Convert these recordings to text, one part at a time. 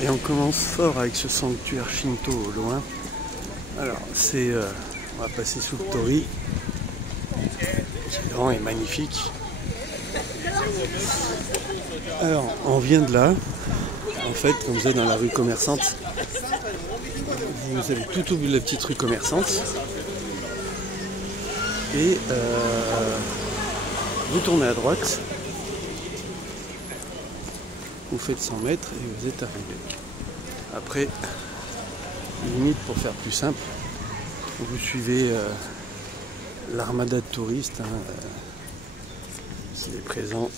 Et on commence fort avec ce sanctuaire Shinto au loin. Alors c'est, on va passer sous le torii, qui est grand et magnifique. Alors on vient de là. En fait, quand vous êtes dans la rue commerçante, vous avez tout au bout de la petite rue commerçante. Et vous tournez à droite. Vous faites 100 mètres et vous êtes arrivé. Après, limite pour faire plus simple, vous suivez l'armada de touristes qui est présent.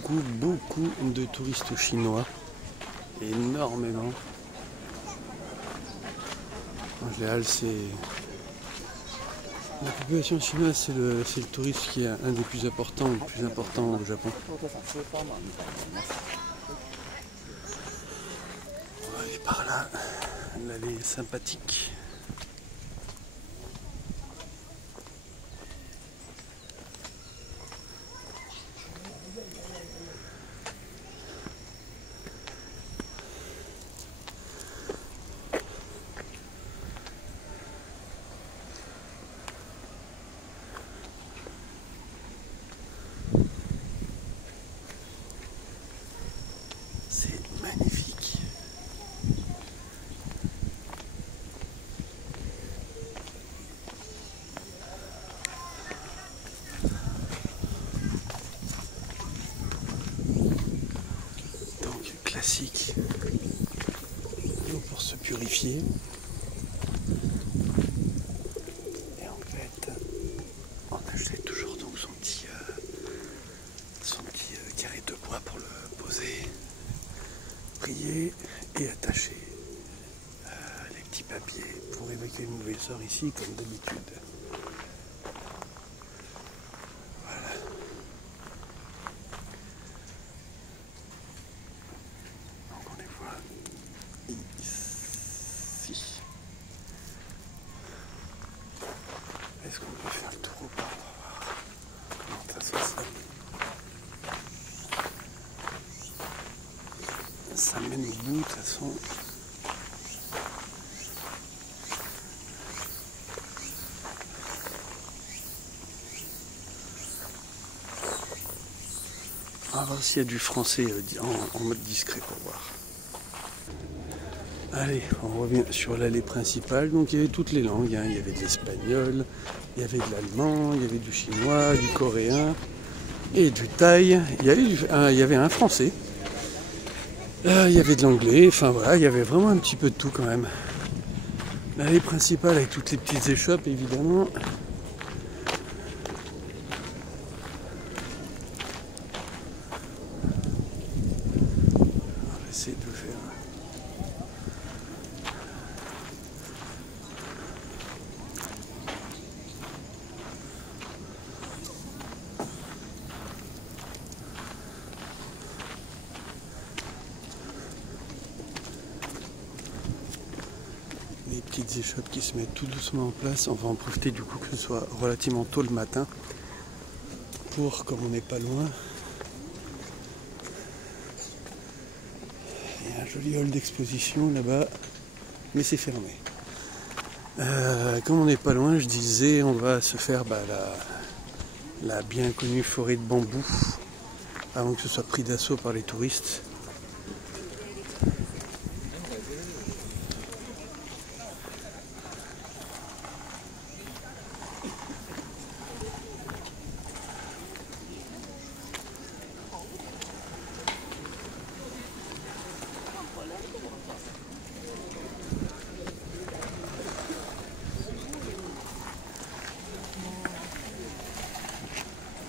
Beaucoup de touristes chinois. Énormément. En général, c'est... La population chinoise, c'est le touriste qui est un des plus importants, le plus important au Japon. On va aller par là. L'allée est sympathique. Magnifique. Donc classique. L'eau pour se purifier. Et en fait, on achète toujours donc son petit carré de bois pour le poser. Prier et attacher les petits papiers pour évacuer le mauvais sort ici comme d'habitude. Voilà. Donc on les voit ici. Est-ce qu'on peut faire le tour ou pas? On va voir comment ça se passe. Ça mène au bout de toute façon. On va voir s'il y a du français en mode discret pour voir. Allez, on revient sur l'allée principale. Donc il y avait toutes les langues, hein. Il y avait de l'espagnol, il y avait de l'allemand, il y avait du chinois, du coréen et du thaï. Il y avait un français. Il y avait de l'anglais, enfin voilà, il y avait vraiment un petit peu de tout quand même. L'allée principale avec toutes les petites échoppes évidemment. On va essayer de le faire. Les petites échoppes qui se mettent tout doucement en place. On va en profiter du coup que ce soit relativement tôt le matin pour, comme on n'est pas loin, il y a un joli hall d'exposition là-bas, mais c'est fermé. Comme on n'est pas loin, je disais, on va se faire la bien connue forêt de bambou avant que ce soit pris d'assaut par les touristes.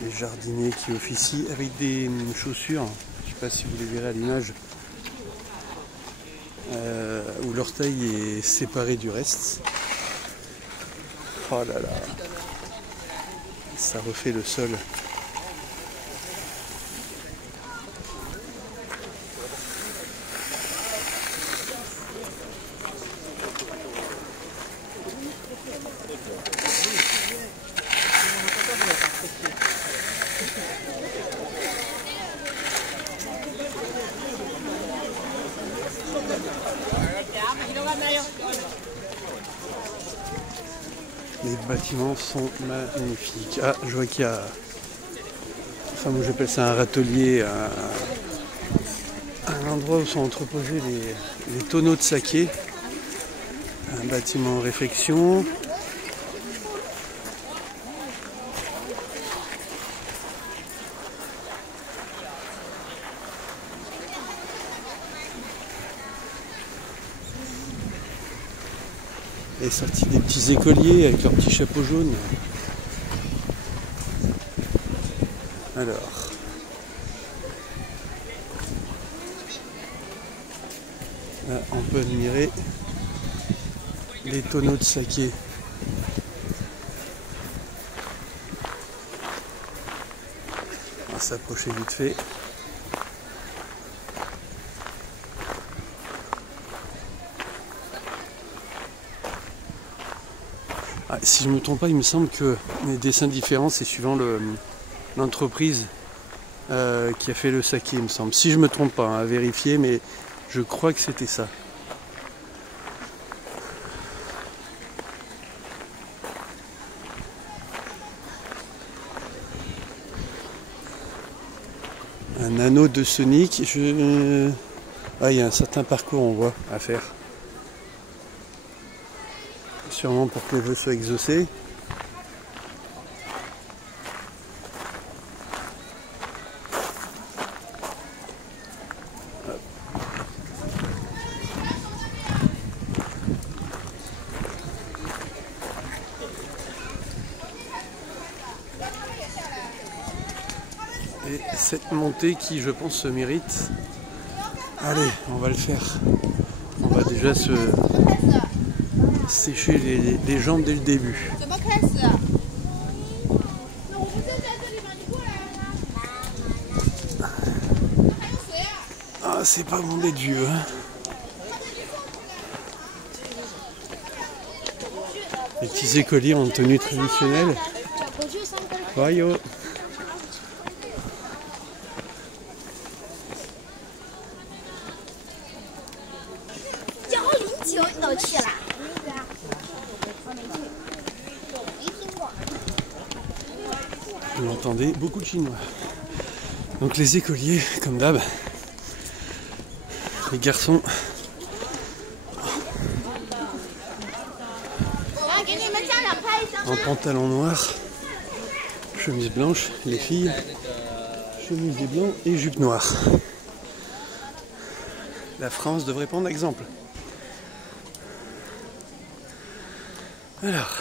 des jardiniers qui officient avec des chaussures, je ne sais pas si vous les verrez à l'image, où l'orteil est séparé du reste. Oh là là, ça refait le sol. Les bâtiments sont magnifiques. Ah, je vois qu'il y a, enfin moi j'appelle ça un râtelier, un endroit où sont entreposés les tonneaux de saké. Un bâtiment en réfection. Et sorti des petits écoliers avec leurs petits chapeaux jaunes. Alors. Là, on peut admirer les tonneaux de saké. On va s'approcher vite fait. Ah, si je ne me trompe pas, il me semble que les dessins différents, c'est suivant l'entreprise qui a fait le saké, il me semble. Si je ne me trompe pas, à vérifier, mais je crois que c'était ça. Un anneau de Sonic. Ah, il y a un certain parcours, on voit, à faire. Sûrement pour que les vœux soient exaucés. Et cette montée qui, je pense, se mérite. Allez, on va le faire. On va déjà se sécher les jambes dès le début. Ah, c'est pas mondé de vieux, hein. Les petits écoliers en tenue traditionnelle. Voyons. Vous entendez beaucoup de Chinois. Donc les écoliers, comme d'hab, les garçons en pantalon noir, chemise blanche, les filles, chemise blanc et jupe noire. La France devrait prendre exemple. Alors,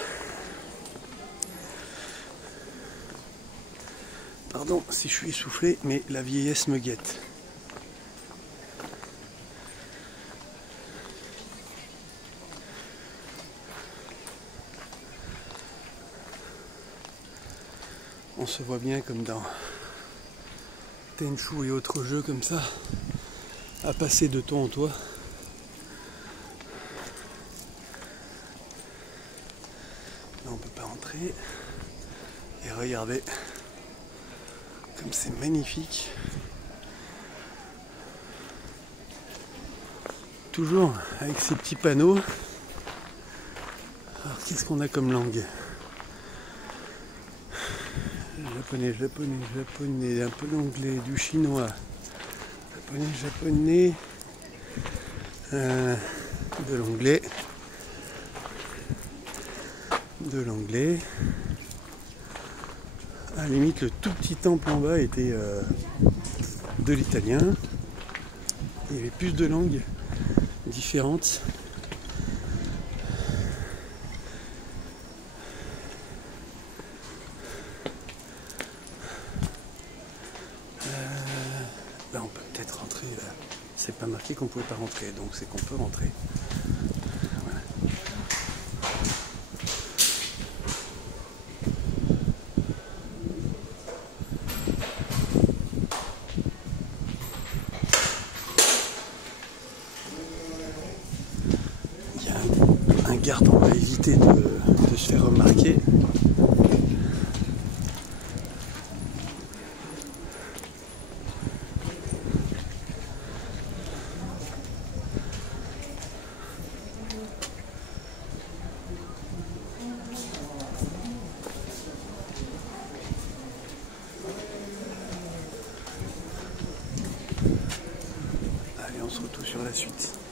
pardon si je suis essoufflé, mais la vieillesse me guette. On se voit bien comme dans Tenchu et autres jeux comme ça, à passer de toit en toit. Là on peut pas entrer. Et regardez comme c'est magnifique. Toujours avec ces petits panneaux. Alors qu'est-ce qu'on a comme langue? Japonais, un peu l'anglais, du chinois, japonais, de l'anglais. À la limite, le tout petit temple en bas était de l'italien. Il y avait plus de langues différentes. pas marqué qu'on pouvait pas rentrer, donc c'est qu'on peut rentrer. Voilà. Il y a un garde, on va éviter de se faire remarquer. Allez, on se retrouve sur la suite.